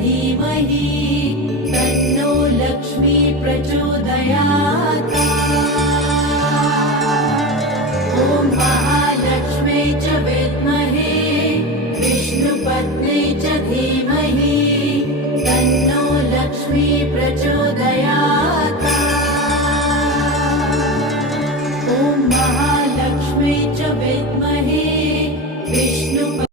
धीमहि तन्नो लक्ष्मी प्रचोदयात्। ॐ महालक्ष्म्यै च विद्महे विष्णुपत्न्यै च धीमहि